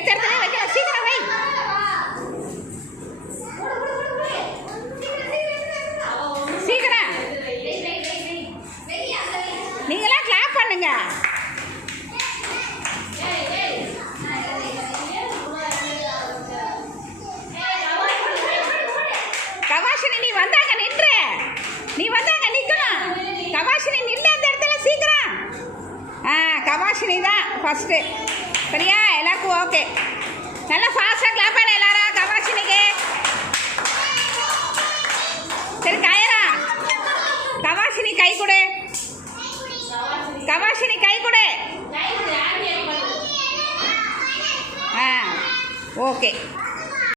எடுத்த இடத்துல வைக்கணும். சீக்கிரம் வை. சீக்கிரம் நீங்களாம் கிளாப் பண்ணுங்க. கவாஷினி நீ வந்தாங்க நின்று. நீ வந்தாங்க நிற்கணும். கவாஷினி நின்று அந்த இடத்துல சீக்கிரம். கவாஷினி தான் ஃபஸ்ட்டு. சரியா? எல்லாருக்கும் ஓகே. நல்லா ஃபாஸ்ட்டாக கிளாப் பண்ண எல்லாரும் கவாஷினிக்கு. சரி காயரா, கவாஷினி கை கொடு. கவாஷினி கை கொடு. ஓகே.